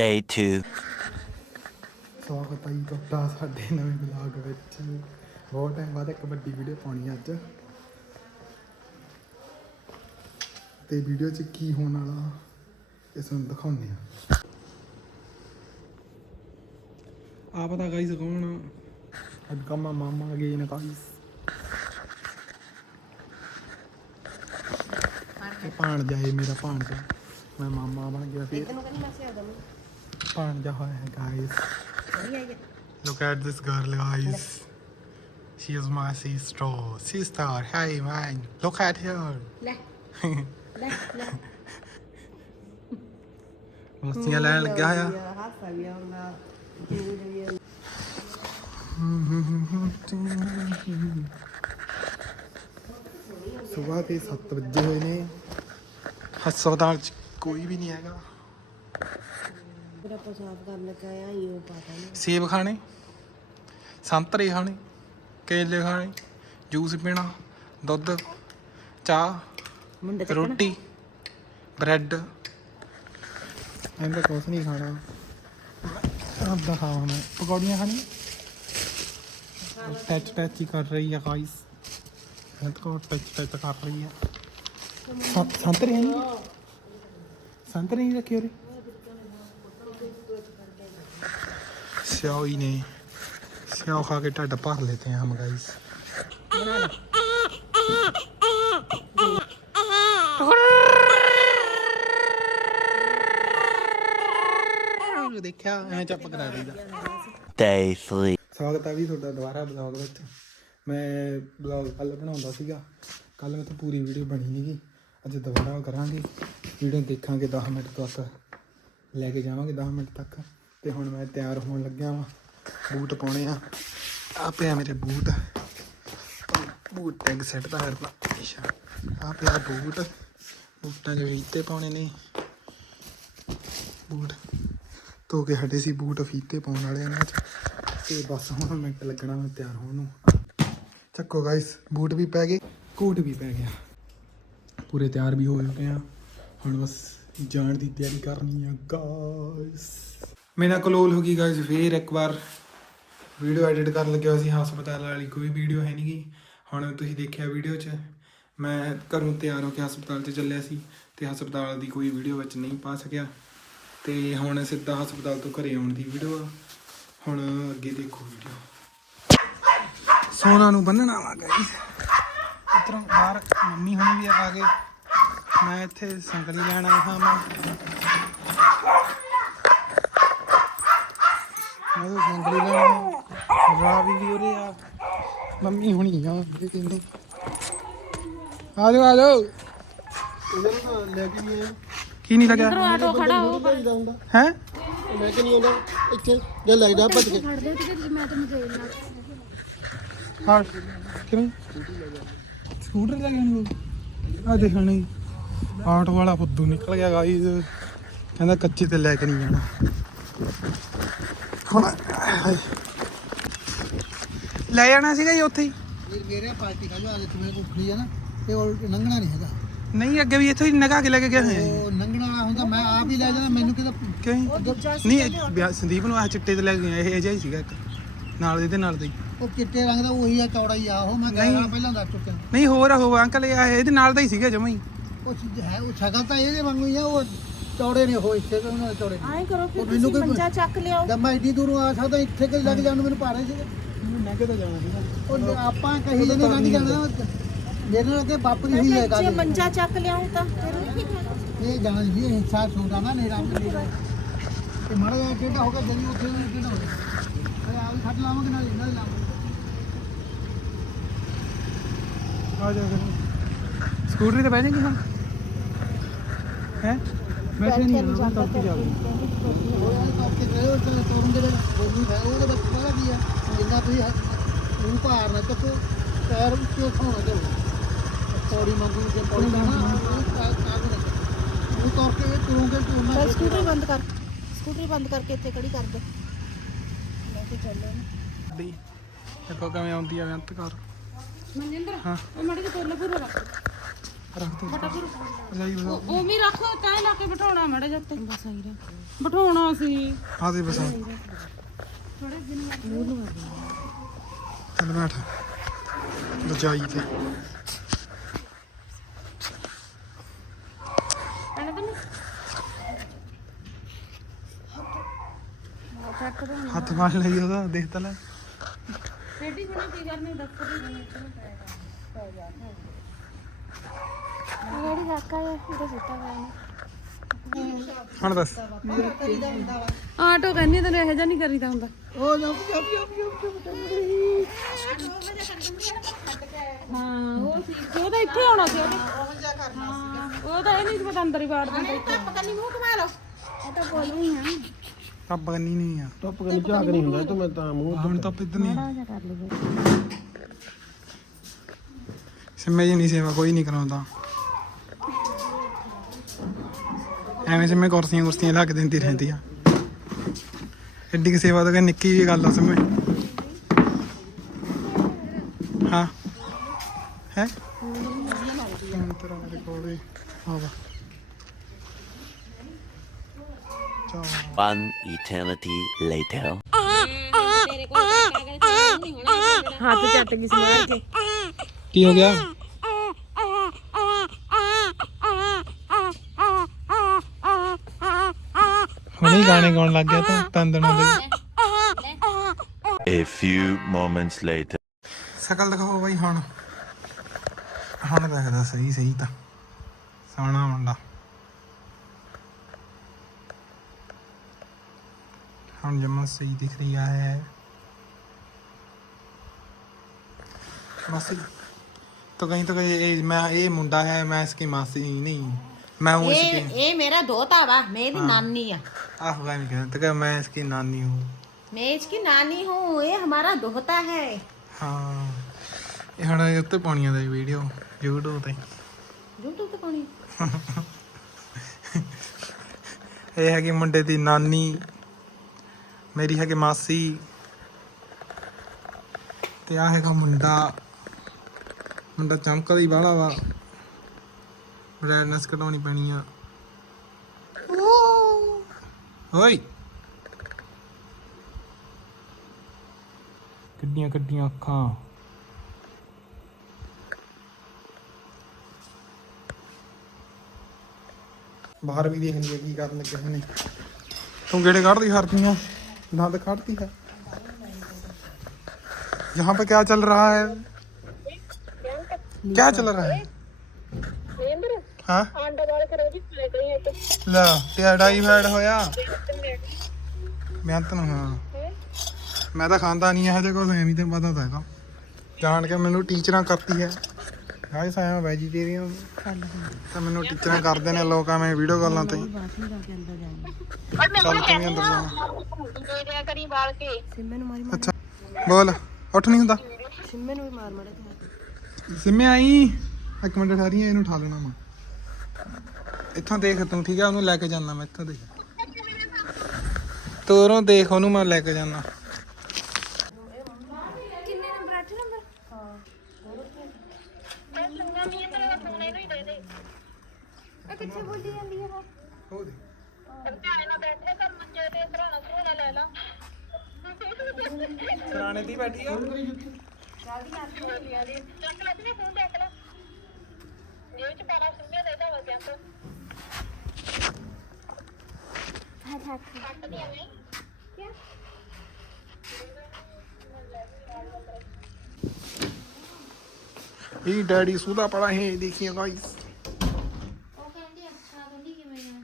Day 2. ਸਵਾਗਤ ਹੈ ਜੀ ਤੁਹਾਡਾ, ਸਾਡੇ ਨਵੇਂ ਵਲੌਗ ਵਿੱਚ। ਬਹੁਤ ਟਾਈਮ ਬਾਅਦ ਇੱਕ ਵੱਡੀ ਵੀਡੀਓ ਪਾਉਣੀ ਅੱਜ। ਤੇ ਵੀਡੀਓ 'ਚ ਕੀ ਹੋਣ ਵਾਲਾ ਇਸ ਨੂੰ ਦਿਖਾਉਂਦੇ ਆ। ਆ ਪਤਾ ਗਾਈਸ ਕੌਣ ਅੱਜ ਕਮਾ ਮਾਮਾ ਗਏ ਨੇ ਗਾਈਸ ਭਾਣ ਜਾਏ ਮੇਰਾ ਭਾਣ ਜਾ ਮੈਂ ਮਾਮਾ ਬਣ ਗਿਆ ਫਿਰ। She is my sister. Sister, hey man, look at her. ਮਸਤੀਆਂ ਲੈਣ ਲੱਗਿਆ ਹਾਸਾ ਵੀ ਆਉਂਦਾ ਸਵੇਰ ਦੇ 7 ਵਜੇ ਹੋਏ ਨੇ। ਹਸਪਤਾਲ ਚ ਕੋਈ ਵੀ ਨਹੀਂ ਹੈਗਾ। ਫਿਰ ਆਪਾਂ ਸਾਫ਼ ਕਰਨ ਲੱਗਾ ਆ ਇਹ ਪਤਾ ਨਹੀਂ ਸੇਬ ਖਾਣੇ ਸੰਤਰੇ ਖਾਣੇ ਕੇਲੇ ਖਾਣੇ ਜੂਸ ਪੀਣਾ ਦੁੱਧ ਚਾਹ ਮੁੰਡੇ ਰੋਟੀ ਬ੍ਰੈਡ। ਐਂਦਾ ਕੁਛ ਨਹੀਂ ਖਾਣਾ। ਅੱਧਾ ਖਾਵਾਂ ਮੈਂ ਪਕੌੜੀਆਂ ਖਾਣੀ ਟੱਚ ਟੱਚ ਹੀ ਕਰ ਰਹੀ ਹੈ ਗਾਇਸ ਹੈਲਥ ਕੋ ਟੱਚ ਟੱਚ ਕਰ ਰਹੀ ਹੈ ਸੰ- ਸੰਤਰੇ ਹੈ ਨਹੀਂ ਸੰਤਰੇ ਨਹੀਂ ਰੱਖੇ ਉਰੇ ਸਿਆਓ ਹੀ ਨੇ ਸਿਆਓ ਖਾ ਕੇ ਢੱਡ ਭਰ लेते हैं हम गाइस ਦੇਖਿਆ ਐ ਚੱਪ ਕਰਾ ਦਈਦਾ Day 3. ਸਵਾਗਤ ਹੈ ਵੀ ਤੁਹਾਡਾ ਦੁਬਾਰਾ ਬਲੌਗ ਵਿੱਚ ਮੈਂ ਬਲੌਗ ਕੱਲ ਬਣਾਉਂਦਾ ਸੀਗਾ ਕੱਲ ਮੈਂ ਤਾਂ ਪੂਰੀ ਵੀਡੀਓ ਬਣੀ ਨਹੀਂਗੀ ਅੱਜ ਦੁਬਾਰਾ ਕਰਾਂਗੇ ਵੀਡੀਓ ਦੇਖਾਂਗੇ 10 ਮਿੰਟ ਤੱਕ ਲੈ ਕੇ ਜਾਵਾਂਗੇ 10 ਮਿੰਟ ਤੱਕ ਤੇ ਹੁਣ ਮੈਂ ਤਿਆਰ ਹੋਣ ਲੱਗਿਆ ਵਾਂ। ਬੂਟ ਪਾਉਣੇ ਆ। ਆ ਪਿਆ ਮੇਰੇ ਬੂਟ। ਬੂਟ ਟੈਗ ਸੈੱਟ ਦਾ ਹਰਦਾ ਅੱਛਾ ਆ। ਪਿਆ ਬੂਟ। ਬੂਟਾਂ ਦੇ ਫੀਤੇ ਪਾਉਣੇ ਨੇ। ਬੂਟ ਧੋ ਕੇ ਹਟੇ ਸੀ ਬੂਟ ਫੀਤੇ ਪਾਉਣ ਵਾਲੇ ਇਹਨਾਂ 'ਚ ਤੇ ਬਸ ਹੁਣ ਮਿੰਟ ਲੱਗਣਾ ਮੈਂ ਤਿਆਰ ਹੋਣ ਨੂੰ। ਚੱਕੋ ਗਾਇਸ ਬੂਟ ਵੀ ਪੈ ਗਏ। ਕੋਟ ਵੀ ਪੈ ਗਿਆ। ਪੂਰੇ ਤਿਆਰ ਵੀ ਹੋ ਚੁੱਕੇ ਆ। ਹੁਣ ਬਸ ਜਾਣ ਦੀ ਤਿਆਰੀ ਕਰਨੀ ਆ ਗਾਇਸ ਮੇਰਾ ਕਲੋਲ ਹੋ ਗਈ ਗਾਇਸ ਫੇਰ ਇੱਕ ਵਾਰ ਵੀਡੀਓ ਐਡਿਟ ਕਰਨ ਲੱਗਿਆ ਸੀ ਹਸਪਤਾਲ ਵਾਲੀ ਕੋਈ ਵੀਡੀਓ ਹੈ ਨਹੀਂ ਗਈ ਹੁਣ ਤੁਸੀਂ ਦੇਖਿਆ ਵੀਡੀਓ 'ਚ, ਮੈਂ ਘਰੋਂ ਤਿਆਰ ਹੋ ਕੇ ਹਸਪਤਾਲ 'ਚ ਚੱਲਿਆ ਸੀ ਤੇ ਹਸਪਤਾਲ ਦੀ ਕੋਈ ਵੀਡੀਓ ਵਿੱਚ ਨਹੀਂ ਪਾ ਸਕਿਆ। ਤੇ ਹੁਣ ਸਿੱਧਾ ਹਸਪਤਾਲ ਤੋਂ ਘਰੇ ਆਉਣ ਦੀ ਵੀਡੀਓ ਆ। ਹੁਣ ਅੱਗੇ ਦੇਖੋ ਵੀਡੀਓ ਸੋਨਾ ਨੂੰ ਬੰਨਣਾ ਵਾ ਗਾਈਸ ਇਧਰੋਂ ਬਾਹਰ ਮੰਮੀ ਹੁਣੀ ਵੀ ਆ ਗਏ ਮੈਂ ਇੱਥੇ ਸੰਗਲੀ ਲੈਣ ਆਇਆ ਹਾਂ ਮੈਂ। ਮੈਂ ਤਾਂ ਸੰਗਲੀ ਲੈਣ ਰਾਵੀ ਵੀ ਉਰੇ ਆ। ਮੰਮੀ ਹੁਣੀ ਆ ਇਹ ਕਹਿੰਦੇ। ਆ ਜਾਓ ਆ ਜਾਓ ਇਹਨਾਂ ਨੂੰ ਤਾਂ ਲੈ ਕੇ ਨਹੀਂ ਆਏ। ਕੀ ਨਹੀਂ ਲੱਗਿਆ? ਆਟੋ ਖੜਾ ਹੋ ਹੈ? ਮੈਂ ਕਿ ਨਹੀਂ ਆਉਂਦਾ। ਇੱਥੇ ਜੇ ਲੱਗਦਾ ਭੱਜ ਕੇ। ਖੜ ਦੇ ਤੇ ਮੈਂ ਤੈਨੂੰ ਦੇ ਦੇਣਾ ਹਾਂ ਕਿਵੇਂ? ਸਕੂਟਰ ਲੈ ਗਿਆ ਨੂੰ ਆ ਦੇਖਣੀ ਆਟੋ ਵਾਲਾ ਫੁੱਦੂ ਨਿਕਲ ਗਿਆ ਗਾਈਜ਼ ਕਹਿੰਦਾ ਕੱਚੇ ਤੇ ਲੈ ਕੇ ਨਹੀਂ ਜਾਣਾ। ਹੁਣ। ਲੈ ਜਾਣਾ ਸੀਗਾ ਜੀ ਉੱਥੇ ਹੀ। ਵੀਰ ਮੇਰੇ ਪਾਰਟੀ ਖਾ ਜਾ ਅੱਜ ਤੁਮੇ ਕੋ ਖੜੀ ਆ ਨਾ ਤੇ ਉਹ ਲੰਘਣਾ ਨਹੀਂ ਹੈਗਾ। ਨਹੀਂ ਅੱਗੇ ਵੀ ਇੱਥੋਂ ਹੀ ਨਗਾ ਕੇ ਲੈ ਕੇ ਗਏ ਹੋਏ ਆ ਜੀ। ਉਹ ਲੰਘਣਾ ਵਾਲਾ ਹੁੰਦਾ ਮੈਂ ਆਪ ਹੀ ਲੈ ਜਾਣਾ ਮੈਨੂੰ ਕਿਤੇ ਕਿਉਂ? ਨਹੀਂ ਇਹ ਵਿਆਹ- ਸੰਦੀਪ ਨੂੰ ਆ ਚਿੱਟੇ ਤੇ ਲੈ ਕੇ ਗਏ ਇਹ ਜਿਹਾ ਹੀ ਸੀਗਾ ਇੱਕ ਨਾਲ ਇਹਦੇ ਨਾਲ ਦਾ। ਹੀ ਉਹ ਚਿੱਟੇ ਰੰਗ ਦਾ ਉਹੀ ਆ ਚੌੜਾ ਹੀ ਆ ਉਹ ਮੈਂ ਗਾਇਆ ਵਾਲਾ ਪਹਿਲਾਂ ਦੱਸ ਚੁੱਕਿਆ। ਨਹੀਂ ਹੋਰ ਹੋ ਅੰਕਲ ਇਹ ਇਹਦੇ ਨਾਲ ਦਾ ਹੀ ਸੀਗਾ ਜਮਾ ਹੀ। ਉਹ ਚੀਜ਼ ਹੈ ਉਹ ਸ਼ਕਲ ਤਾਂ ਇਹਦੇ ਵਾਂਗੂ ਹੀ ਆ ਉਹ ਚੌੜੇ ਨੇ ਉਹ ਇੱਥੇ ਤੋਂ ਉਹਨਾਂ ਦੇ ਚੌੜੇ ਨੇ। ਆਏ ਕਰੋ ਫਿਰ ਉਹ ਮੈਨੂੰ ਤੁਸੀਂ ਕੋਈ- ਮੰਜਾ ਚੱਕ ਲਿਆਓ। ਜਦ ਮੈਂ ਏਡੀ ਦੂਰੋਂ ਆ ਸਕਦਾ ਇੱਥੇ ਕਿ ਲੱਗ ਜਾਣ ਨੂੰ ਮੈਨੂੰ ਭਾਰੇ ਸੀ ਮੈਂ ਕਿਹਾ ਜਾਣਾ ਸੀਗਾ? ਉਹ ਆਪਾਂ ਕਹੀ ਜਾਂਦੇ ਲੰਘ ਜਾਣਾ ਮੇਰੇ ਨਾਲ ਅੱਗੇ ਵਾਪਰੀ ਹੋਈ ਹੈ ਜੇ ਗੱਲ ਮੰਜਾ ਚੱਕ ਲਿਆਉਂ ਤਾਂ ਫਿਰ ਇਹ ਜਾਣ ਜੀ ਇਹ ਹਿੱਸਾ ਛੋਟਾ ਨਾ ਨਹੀਂ ਰੰਗ ਨਹੀਂ ਤੇ ਮਾੜਾ ਜਿਹਾ ਕਿਹੜਾ ਹੋਗਾ ਜਲਦੀ ਉੱਥੇ ਨੂੰ ਕਿਹੜਾ ਹੋਗਾ ਅਰੇ ਆ ਵੀ ਖੱਟ ਲਾਵਾਂਗੇ ਨਾਲ ਇਹਨਾਂ ਦੇ ਲਾਵਾਂਗੇ। ਆ ਜਾ ਫਿਰ। ਸਕੂਟਰੀ ਤੇ ਬਹਿ ਜਾਏਗੀ ਹੁਣ? ਹੈ? ਬੈਠੇ ਨਹੀਂ ਆਣਾ ਮੈਂ ਤੁਰ ਕੇ ਜਾਊਂਗੀ ਉਹ ਵਾਲੇ ਕਰਕੇ ਗਏ ਉਹ ਤੇ ਤੋਰਨ ਦੇ ਬੋਲੀ ਹੈ ਉਹਦੇ ਵਿੱਚ ਪਤਾ ਕੀ ਆ। ਜਿੰਨਾ ਤੁਸੀਂ ਉਹ ਭਾਰ ਨਾ ਚੱਕੋ ਪੈਰ ਉੱਤੇ ਉਠਾਉਣਾ ਚਾਹੀਦਾ ਪੌੜੀ ਮੰਗੂ ਜੇ ਪੌੜੀ ਜਾਣਾ ਉਹ ਕਾ ਕਾਗ ਨਾ ਉਹ ਤੁਰ ਕੇ ਤੁਰੋਂਗੇ ਤੇ ਉਹਨਾਂ ਚੱਲ ਸਕੂਟਰੀ ਬੰਦ ਕਰ ਸਕੂਟਰੀ ਬੰਦ ਕਰਕੇ ਇੱਥੇ ਖੜੀ ਕਰ ਦੇ। ਲੈ ਕੇ ਚੱਲੋ ਦੀ ਦੇਖੋ ਕਿਵੇਂ ਆਉਂਦੀ ਆ ਬੇਅੰਤ ਕਰ। ਮਨਜਿੰਦਰ ਹਾਂ। ਉਹ ਮੜੇ ਤੇ ਤੋਲੇ ਪੂਰਾ ਰੱਖ ਰੱਖ ਦੇ ਬਟਾ ਫਿਰ ਜਾਈ ਬਸਾ ਉਹ ਵੀ ਰੱਖ ਤਾਂ ਲਾ ਕੇ ਬਿਠਾਉਣਾ ਮੜੇ ਜੱਤੇ ਬਸ ਆਈ ਰੇ ਬਿਠਾਉਣਾ ਸੀ। ਆ ਦੇ ਬਸਾ ਚੱਲ ਬੈਠ। ਰਜਾਈ ਤੇ। ਐਨੇ ਤੈਨੂੰ ਫੱਟ ਦੋ ਹੱਥ ਮਾਰ ਲਈ ਉਹਦਾ ਦੇਖ ਤਾਂ ਲੈ। ਟੇਡੀ ਜਿਹਨੇ ਕੀ ਕਰਨੀ ਦੱਸ ਦੇ। ਜਿਹਨੇ ਤੈਨੂੰ ਪਾਏਗਾ ਜਿਹੜੀ ਕਾਕਾ ਹੈ ਉਹਦਾ ਸੁੱਤਾ ਹੈ ਹੁਣ ਦੱਸ। ਆਟੋ ਕਹਿੰਦੀ ਤੈਨੂੰ ਇਹੋ ਜਿਹਾ ਨਹੀਂ ਕਰੀਦਾ ਹੁੰਦਾ। ਉਹ ਜੰਪ ਜੰਪ ਹਾਂ ਉਹ ਸੀ ਉਹ ਤਾਂ ਇੱਥੇ ਆਉਣਾ ਸੀ ਉਹਨੇ ਹਾਂ ਉਹ ਤਾਂ ਇਹ ਨਹੀਂ ਪਤਾ ਅੰਦਰ ਹੀ ਵਾੜ ਦਿੰਦਾ ਪਤਾ ਨਹੀਂ ਮੂੰਹ ਘੁਮਾ ਲਓ। ਇਹ ਤਾਂ ਬੋਲੂ ਹੀ ਆ। ਟੱਪ ਕੰਨੀ ਨਹੀਂ ਆ। ਟੱਪ ਕੇ ਝਾਕ ਨਹੀਂ ਹੁੰਦਾ ਤੂੰ ਮੈਂ ਤਾਂ ਮੂੰਹ ਹੁਣ ਟੱਪ ਇਦਾਂ ਨਹੀਂ। ਕਰ ਲਈਏ। ਸਿੰਮੇ ਜੀ ਨਹੀਂ ਸੇਵਾ ਕੋਈ ਨਹੀਂ ਕਰਾਉਂਦਾ। ਐਵੇਂ ਸਿੰਮੇ ਕੁਰਸੀਆਂ ਕੁਰਸੀਆਂ ਲਾ ਕੇ ਦਿੰਦੀ ਰਹਿੰਦੀ ਆ। ਐਡੀ ਕਿ ਸੇਵਾ ਤਾਂ ਕਿ ਨਿੱਕੀ ਜਿਹੀ ਗੱਲ ਆ ਸਿੰਮੇ ਹਾਂ। ਹੈ? ਤੇਰਾ ਰਿਕਾਰਡ ਆ ਵਾ ਚਾ One eternity later. ਹੱਥ ਚੱਟ ਗਈ ਸਮਾਰ ਕੇ ਕੀ ਹੋ ਗਿਆ? ਹੁਣੇ ਗਾਣੇ ਗਾਉਣ ਲੱਗ ਗਿਆ ਤਾਂ ਤੰਦਣੋਂ ਦੇ A few moments later. ਸ਼ਕਲ ਦਿਖਾਓ ਬਾਈ ਹੁਣ ਹੁਣ ਦੇਖਦਾ ਸਹੀ ਸਹੀ ਤਾਂ ਸੋਹਣਾ ਮੁੰਡਾ ਹੁਣ ਜਮਾ ਸਹੀ ਦਿਖ ਰਹੀ ਹੈ मासी तो कहीं तो कहीं ये- मैं ये मुंडा है मैं इसकी मासी नहीं मैं हूँ इसकी ਇਹ ਇਹ ਮੇਰਾ ਦੋਤਾ ਵਾ ਮੈਂ ਇਹਦੀ ਨਾਨੀ ਆ आह मैं कहते तो क्या मैं इसकी नानी हूँ मैं इसकी नानी हूँ ये हमारा दोहता है ਹਾਂ ਇਹ ਹੁਣ ਇਹ ਉੱਤੇ ਪਾਉਣੀਆਂ ਦਾ ਵੀਡੀਓ YouTube ਤੇ YouTube ਤੇ ਪਾਣੀ ਇਹ ਹੈਗੀ ਮੁੰਡੇ ਦੀ ਨਾਨੀ ਮੇਰੀ ਹੈਗੀ ਮਾਸੀ ਤੇ ਆ ਹੈਗਾ ਮੁੰਡਾ ਮੁੰਡਾ ਚਮਕਦਾ ਹੀ ਬਾਹਲਾ ਵਾ ਬ੍ਰਾਈਟਨੈਸ ਘਟਾਉਣੀ ਪੈਣੀ ਆ ਓਏ ਕਿੱਡੀਆਂ ਕਿੱਡੀਆਂ ਅੱਖਾਂ बाहर भी देख लिया की करने के हमने तुम गेड़े काट दी हरती हो दांत काटती है यहाँ पे क्या चल रहा है क्या चल रहा है हाँ ला ਟਾਈਫਾਈਡ ਹੋਇਆ। ਮੈਂ ਤਾਂ ਹਾਂ। ਮੈਂ ਤਾਂ ਖਾਂਦਾ ਨਹੀਂ ਇਹੋ ਜਿਹਾ ਕੁਝ ਐਵੇਂ ਤੈਨੂੰ ਪਤਾ ਤਾਂ ਹੈਗਾ। ਜਾਣ ਕੇ ਮੈਨੂੰ ਟੀਚਰਾਂ ਕਰਤੀ ਹੈ ਗਾਇਸ ਆਇਆ ਮੈਂ ਵੈਜੀਟੇਰੀਅਨ ਤਾਂ ਮੈਨੂੰ ਟੀਚਰਾਂ ਕਰਦੇ ਨੇ ਲੋਕ ਐਵੇਂ ਵੀਡੀਓ ਕਾਲਾਂ ਤੇ। ਚੱਲ ਤੂੰ ਵੀ ਅੰਦਰ ਜਾ। ਸਿੰਮੇ ਨੂੰ ਮਾਰੀ ਅੱਛਾ ਬੋਲ ਉੱਠ ਨਹੀਂ ਹੁੰਦਾ। ਸਿੰਮੇ ਨੂੰ ਵੀ ਮਾਰ ਮੜੇ ਸਿੰਮੇ ਆਈ। ਇੱਕ ਮਿੰਟ ਠਹਿਰੀ ਇਹਨੂੰ ਉਠਾ ਲੈਣਾ ਮੈਂ। ਇੱਥੋਂ ਦੇਖ ਤੂੰ ਠੀਕ ਆ? ਉਹਨੂੰ ਲੈ ਕੇ ਜਾਣਾ ਮੈਂ ਇੱਥੋਂ ਦੇਖ। ਤੋਰੋਂ ਦੇਖ ਉਹਨੂੰ ਮੈਂ ਲੈ ਕੇ ਜਾਣਾ ਕਿੰਨੇ ਨੰਬਰ 8 ਨੰਬਰ? ਹਾਂ ਕਿੱਥੇ ਬੋਲੀ ਜਾਂਦੀ ਹੈ ਉਹ? ਹੋ ਦੇ ਸਰਾਣੇ ਤੇ ਹੀ ਬੈਠੀ ਆ? ਹੱਥ ਹੱਥ ਇਹ ਡੈਡੀ ਸੁਦਾ ਪੜਾ ਹੈ ਦੇਖੀਏ ਗਾਇਸ ਉਹ ਕਹਿੰਦੀ ਅੱਛਾ ਕਹਿੰਦੀ ਕਿਵੇਂ ਆ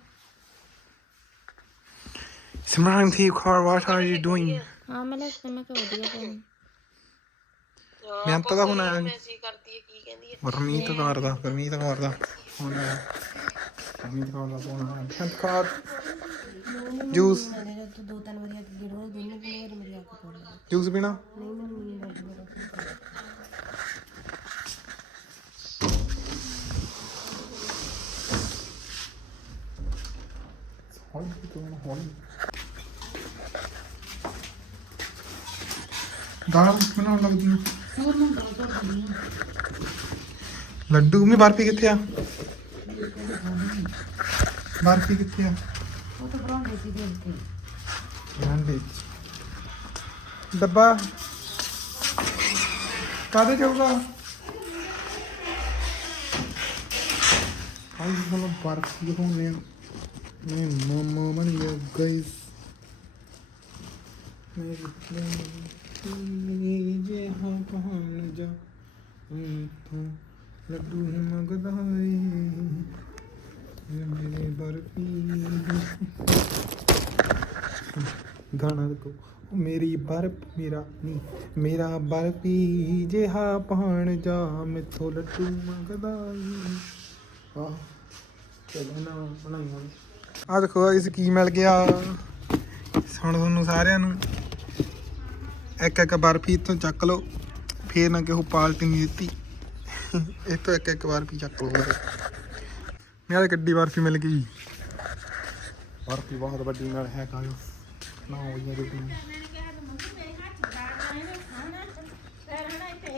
ਸਿਮਰਨ ਥੀ ਕਾਰ ਵਾਟ ਆਰ ਯੂ ਡੂਇੰਗ ਹਾਂ ਮੈਂ ਲੈ ਮੈਂ ਕਿਹਾ ਵਧੀਆ ਕੋਈ ਮੈਂ ਤਾਂ ਹੁਣ ਆਇਆ ਨਹੀਂ ਪਰਮੀਤ ਕੌਰ ਦਾ ਪਰਮੀਤ ਕੌਰ ਦਾ ਹੁਣ ਆਇਆ ਪਰਮੀਤ ਕੌਰ ਦਾ ਫੋਨ ਆਇਆ ਬੇਅੰਤ ਕੌਰ ਜੂਸ? ਦੋ ਤਿੰਨ ਵਾਰੀ ਅੱਗੇ ਗੇੜੋ ਦੋਨੇ ਕਿਨੇ ਮੇਰੀ ਅੱਖ ਤੋੜ ਲਈ ਜੂਸ ਪੀਣਾ? ਨਹੀਂ ਮੈਨੂੰ ਨਹੀਂ ਲੱਗਦਾ ਹੌਲੀ ਤੂੰ ਹੌਲੀ ਦਾਲ ਬਣਾਉਣ ਲੱਗਦੀ ਆ ਲੱਡੂ ਮੇ ਬਰਫੀ ਕਿੱਥੇ ਆ? ਬਰਫੀ ਕਿੱਥੇ ਆ? ਉਹ ਤਾਂ ਬਣਾਉਂਦੇ ਸੀ ਦੇਖ ਕੇ ਭਾਂਡੇ ਡੱਬਾ। ਕਾਦੇ ਜਾਊਗਾ ਆਈ ਤੁਹਾਨੂੰ ਬਰਫੀ ਦਿਖਾਉਂਦੇ ਆ। ਮੈਂ ਮੋਮੋ ਬਣ ਗਿਆ ਗਾਇਸ ਮੇਰੀ ਜੇ ਹਾਂ ਪਹੁੰਚ ਜਾ ਤੂੰ ਲੱਡੂ ਮੰਗਦਾ ਏ। ਮੇਰੇ ਬਰਫੀ ਗਾਣਾ ਦੇਖੋ ਮੇਰੀ ਬਰਫ, ਮੇਰਾ ਨਹੀਂ ਮੇਰਾ ਬਰਫੀ ਜਿਹਾ ਪਾਣ ਜਾ ਮੈਥੋਂ ਲੱਡੂ ਮੰਗਦਾ ਆਹ, ਚਲੋ ਨਾ ਬਣਾਈਆਂ ਆ ਦੇਖੋ, ਇਸ ਕੀ ਮਿਲ ਗਿਆ। ਹੁਣ ਤੁਹਾਨੂੰ ਸਾਰਿਆਂ ਨੂੰ ਇੱਕ ਇੱਕ ਬਰਫੀ ਇੱਥੋਂ ਚੱਕ ਲਓ। ਫੇਰ ਨਾ ਕਿਹੋ ਪਾਲਟੀ ਨਹੀਂ ਦਿੱਤੀ। ਇੱਥੋਂ ਇੱਕ ਇੱਕ ਬਰਫੀ ਚੱਕ ਲਓ। ਮੇਰੇ ਗੱਡੀ ਬਰਫੀ ਮਿਲ ਗਈ। ਬਰਫੀ ਬਹੁਤ ਵੱਡੀ ਨਾਲ ਹੈ ਕਾਇਓ। ਨਾ ਹੋਈਆਂ ਰੋਟੀ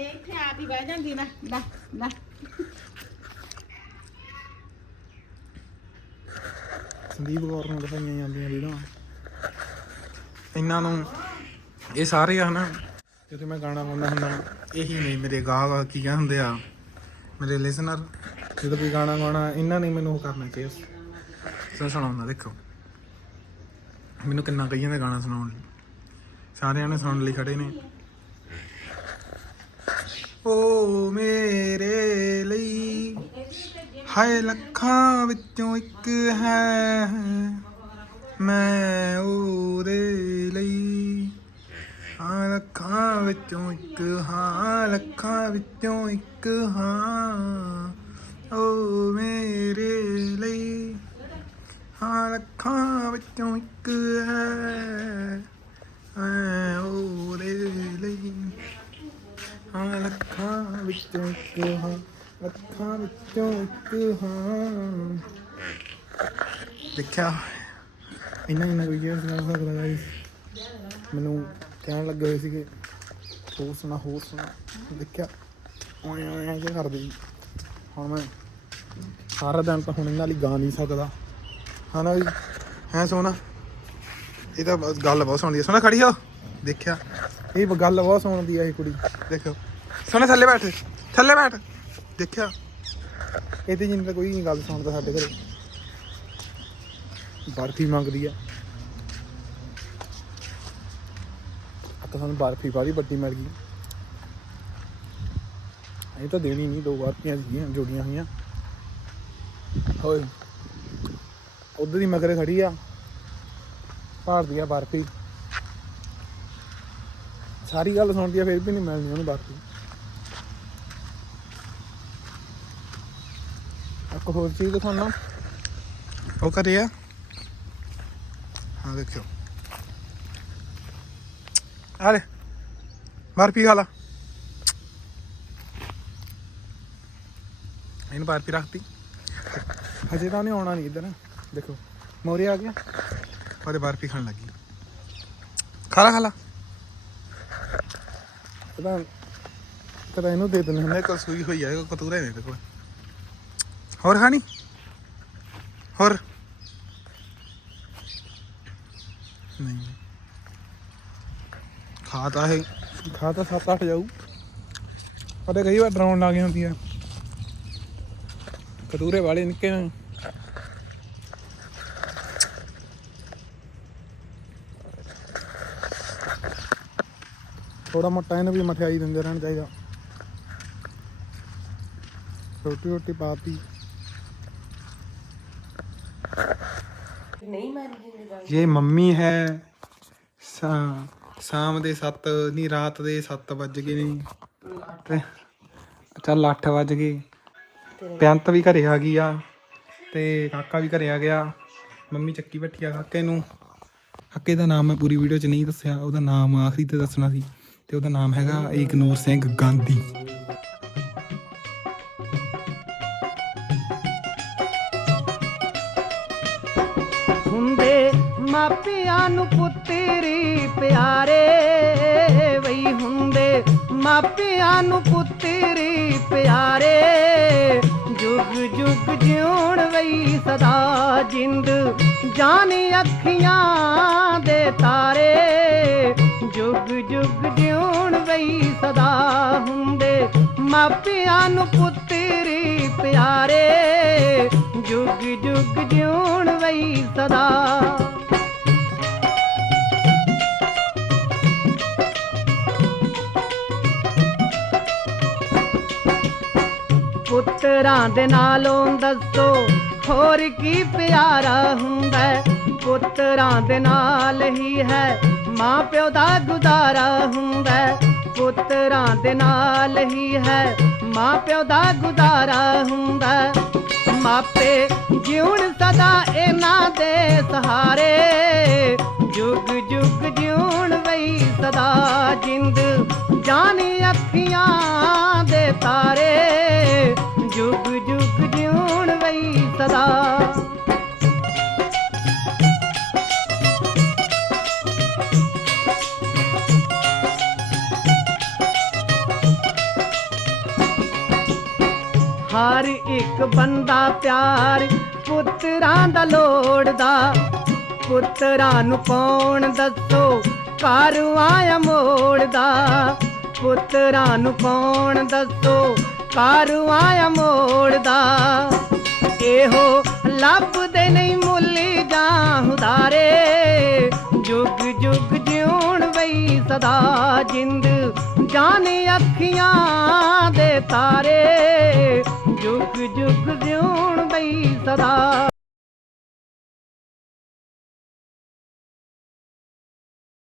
ਇੱਥੇ ਆਪ ਹੀ ਬਹਿ ਜਾਂਦੀ ਨਾ ਲੈ ਲੈ ਸੰਦੀਪ ਕੌਰ ਨੂੰ ਦਿਖਾਈਆਂ ਜਾਂਦੀਆਂ ਵੀਡੀਓ। ਇਹਨਾਂ ਨੂੰ ਇਹ ਸਾਰੇ ਆ ਨਾ ਜਦੋਂ ਮੈਂ ਗਾਣਾ ਗਾਉਂਦਾ ਹੁੰਦਾ ਇਹੀ ਨੇ ਮੇਰੇ ਗਾਹ ਕੀ ਕਹਿੰਦੇ ਹੁੰਦੇ ਆ। ਮੇਰੇ ਲਿਸਨਰ ਜਦੋਂ ਕੋਈ ਗਾਣਾ ਗਾਉਣਾ, ਇਹਨਾਂ ਨੇ ਮੈਨੂੰ ਉਹ ਕਰਨਾ ਕਿ ਸੋ ਸੁਣਾਉਂਦਾ ਦੇਖੋ। ਮੈਨੂੰ ਕਿੰਨਾ ਕਈਆਂ ਦਾ ਗਾਣਾ ਸੁਣਾਉਣ ਲਈ। ਸਾਰਿਆਂ ਨੇ ਸੁਣਨ ਲਈ ਖੜੇ ਨੇ। ਓ ਮੇਰੇ ਲਈ ਹਾਏ ਲੱਖਾਂ ਵਿੱਚੋਂ ਇੱਕ ਹੈ, ਮੈਂ ਉਹਦੇ ਲਈ। ਹਾਂ, ਲੱਖਾਂ ਵਿੱਚੋਂ ਇੱਕ ਹਾਂ, ਲੱਖਾਂ ਵਿੱਚੋਂ ਇੱਕ ਹਾਂ। ਓ ਮੇਰੇ ਲਈ ਹਾਂ ਲੱਖਾਂ ਵਿੱਚੋਂ ਇੱਕ ਹੈ। ਮੈਂ ਉਹਦੇ ਲਈ। ਹਾਂ ਲੱਖਾਂ ਵਿੱਚੋਂ ਇੱਕ ਹਾਂ ਲੱਖਾਂ ਵਿੱਚੋਂ ਇੱਕ ਹਾਂ। ਦੇਖਿਆ। ਇੰਨਾ ਇੰਨਾ ਕੋਈ ਗਿਆ ਸੁਣਾ ਸਕਦਾ ਗਾਇਸ ਮੈਨੂੰ ਕਹਿਣ ਲੱਗੇ ਹੋਏ ਸੀਗੇ। ਹੋਰ ਸੁਣਾ ਹੋਰ ਸੁਣਾ। ਦੇਖਿਆ। ਓਏ ਓਏ ਐਂ ਕਰਦੇ? ਜੀ ਹੁਣ ਮੈਂ ਸਾਰਾ ਦਿਨ ਤਾਂ ਹੁਣ ਇਹਨਾਂ ਲਈ ਗਾ ਨਹੀਂ ਸਕਦਾ। ਹਨਾ ਵੀ? ਹੈ ਸੋਨਾ? ਇਹ ਤਾਂ ਬਸ ਗੱਲ ਬਹੁਤ ਸੁਣਦੀ ਹੈ ਸੋਨਾ ਖੜੀ ਹੋ। ਦੇਖਿਆ। ਇਹ ਗੱਲ ਬਹੁਤ ਸੁਣਦੀ ਆ ਇਹ ਕੁੜੀ। ਦੇਖੋ ਸੋਨਾ ਥੱਲੇ ਬੈਠ। ਥੱਲੇ ਬੈਠ। ਦੇਖਿਆ। ਇਹਦੇ ਜਿੰਨ ਤਾਂ ਕੋਈ ਨਹੀਂ ਗੱਲ ਸੁਣਦਾ ਸਾਡੇ ਘਰੇ। ਬਰਫੀ ਮੰਗਦੀ ਆ। ਤਾਂ ਸਾਨੂੰ ਬਰਫੀ ਬਾਰੀ ਵੱਡੀ ਮਿਲ ਗਈ। ਇਹ ਤਾਂ ਦੇਣੀ ਨਹੀਂ, ਦੋ ਬਰਫੀਆਂ ਸੀਗੀਆਂ, ਜੋੜੀਆਂ ਹੋਈਆਂ। ਹੋਏ ਉਧਰ ਦੀ ਮਗਰੇ ਖੜੀ ਆ। ਭਾਰਦੀ ਆ ਬਰਫੀ ਸਾਰੀ ਗੱਲ ਸੁਣਦੀ ਆ, ਫਿਰ ਵੀ ਨਹੀਂ ਮਿਲਣੀ ਉਹਨੂੰ ਬਰਫੀ ਇੱਕ ਹੋਰ ਚੀਜ਼ ਦਿਖਾਉਣਾ। ਉਹ ਕਰੇ ਆ। ਹਾਂ, ਦੇਖਿਓ। ਆ ਲੈ। ਬਰਫੀ ਖਾ ਲਾ ਇਹਨੂੰ ਬਰਫੀ ਰੱਖਤੀ। ਹਜੇ ਤਾਂ ਉਹਨੇ ਆਉਣਾ ਨਹੀਂ ਇੱਧਰ। ਦੇਖੋ, ਮੋਰੇ ਆ ਗਿਆ। ਉਹਦੇ ਬਰਫੀ ਖਾਣ ਲੱਗੀ। ਖਾਲਾ ਖਾਲਾ ਖਾ ਲਾ। ਕਦਾ ਇਹਨੂੰ ਦੇ ਦਿੰਦੇ ਹੁੰਦੇ ਕੋਲ ਸੂਈ ਹੋਈ ਆ ਇਹ ਕਤੂਰੇ ਨੇ ਇਹਦੇ ਕੋਲ। ਹੋਰ ਖਾਣੀ? ਹੋਰ? ਨਹੀਂ। ਖਾ ਤਾਂ ਇਹ ਖਾ ਤਾਂ 7-8 ਜਾਊ। ਪਰ ਕਈ ਵਾਰ ਡਰਾਉਣ ਲੱਗ ਜਾਂਦੀ ਆ। ਕਤੂਰੇ ਵਾਲੇ ਨਿੱਕੇ ਨੇ। ਥੋੜਾ ਮੋਟਾ ਇਹਨੂੰ ਵੀ ਮਠਿਆਈ ਦਿੰਦੇ ਰਹਿਣਾ ਚਾਹੀਦਾ। ਰੋਟੀ ਰੋਟੀ ਪਾਤੀ। ਇਹ ਮੰਮੀ ਹੈ ਸ਼ਾਮ ਦੇ 7 ਨਹੀਂ ਰਾਤ ਦੇ 7 ਵੱਜ ਗਏ ਨੇ। ਤੇ ਚੱਲ 8 ਵੱਜ ਗਏ। ਪਿਆੰਤ ਵੀ ਘਰੇ ਆ ਗਈ ਆ ਤੇ ਕਾਕਾ ਵੀ ਘਰੇ ਆ ਗਿਆ। ਮੰਮੀ ਚੱਕੀ ਬੈਠੀ ਆ ਕਾਕੇ ਨੂੰ। ਕਾਕੇ ਦਾ ਨਾਮ ਮੈਂ ਪੂਰੀ ਵੀਡੀਓ 'ਚ ਨਹੀਂ ਦੱਸਿਆ ਉਹਦਾ ਨਾਮ ਆਖਰੀ ਤੇ ਦੱਸਣਾ ਸੀ ਤੇ ਉਹਦਾ ਨਾਮ ਹੈਗਾ ਏਕਨੂਰ ਸਿੰਘ ਗਾਂਧੀ। ਹੁੰਦੇ ਮਾਪਿਆਂ ਨੂੰ ਪੁੱਤਰੀ ਪਿਆਰੇ ਵਈ ਹੁੰਦੇ ਮਾਪਿਆਂ ਨੂੰ ਪੁੱਤਰੀ ਪਿਆਰੇ, ਜੁਗ ਜੁਗ ਜਿਉਣ ਵਈ ਸਦਾ ਜਿੰਦ ਜਾਣੀ ਅੱਖੀਆਂ ਦੇ ਤਾਰੇ, ਜੁਗ ਜੁਗ ਜਿਉਣ ਵਈ ਸਦਾ ਹੁੰਦੇ। ਮਾਪਿਆਂ ਨੂੰ ਪੁੱਤਰੀ ਪਿਆਰੇ, ਜੁਗ ਜੁਗ ਜਿਉਣ ਵਈ ਸਦਾ ਪੁੱਤਰਾਂ ਦੇ ਨਾਲੋਂ ਦੱਸੋ, ਹੋਰ ਕੀ ਪਿਆਰਾ ਹੁੰਦਾ ਹੈ? ਪੁੱਤਰਾਂ ਦੇ ਨਾਲ ਹੀ ਹੈ ਮਾਂ ਪਿਓ ਦਾ ਗੁਜ਼ਾਰਾ ਹੁੰਦਾ ਪੁੱਤਰਾਂ ਦੇ ਨਾਲ ਹੀ ਹੈ ਮਾਂ ਪਿਓ ਦਾ ਗੁਜ਼ਾਰਾ ਹੁੰਦਾ ਮਾਪੇ ਜਿਉਣ ਸਦਾ ਇਹਨਾਂ ਦੇ ਸਹਾਰੇ। ਇੱਕ ਬੰਦਾ ਪਿਆਰ ਪੁੱਤਰਾਂ ਦਾ ਲੋੜਦਾ। ਪੁੱਤਰਾਂ ਨੂੰ ਕੌਣ ਦੱਸੋ? ਘਰ ਆਇਆ ਮੋੜਦਾ। ਪੁੱਤਰਾਂ ਨੂੰ ਕੌਣ ਦੱਸੋ? ਘਰ ਆਇਆ ਮੋੜਦਾ। ਇਹੋ ਲੱਭਦੇ ਨਹੀਂ ਮੁੱਲੀ ਜਾਂ ਹੁਦਾਰੇ ਜੁਗ ਜੁਗ ਜਿਉਣ ਵਈ ਸਦਾ ਜਿੰਦ, ਜਾਣੇ ਅੱਖੀਆਂ ਦੇ ਤਾਰੇ। ਜੁਗ ਜੁਗ ਜਿਉਣ ਵਈ ਸਦਾ।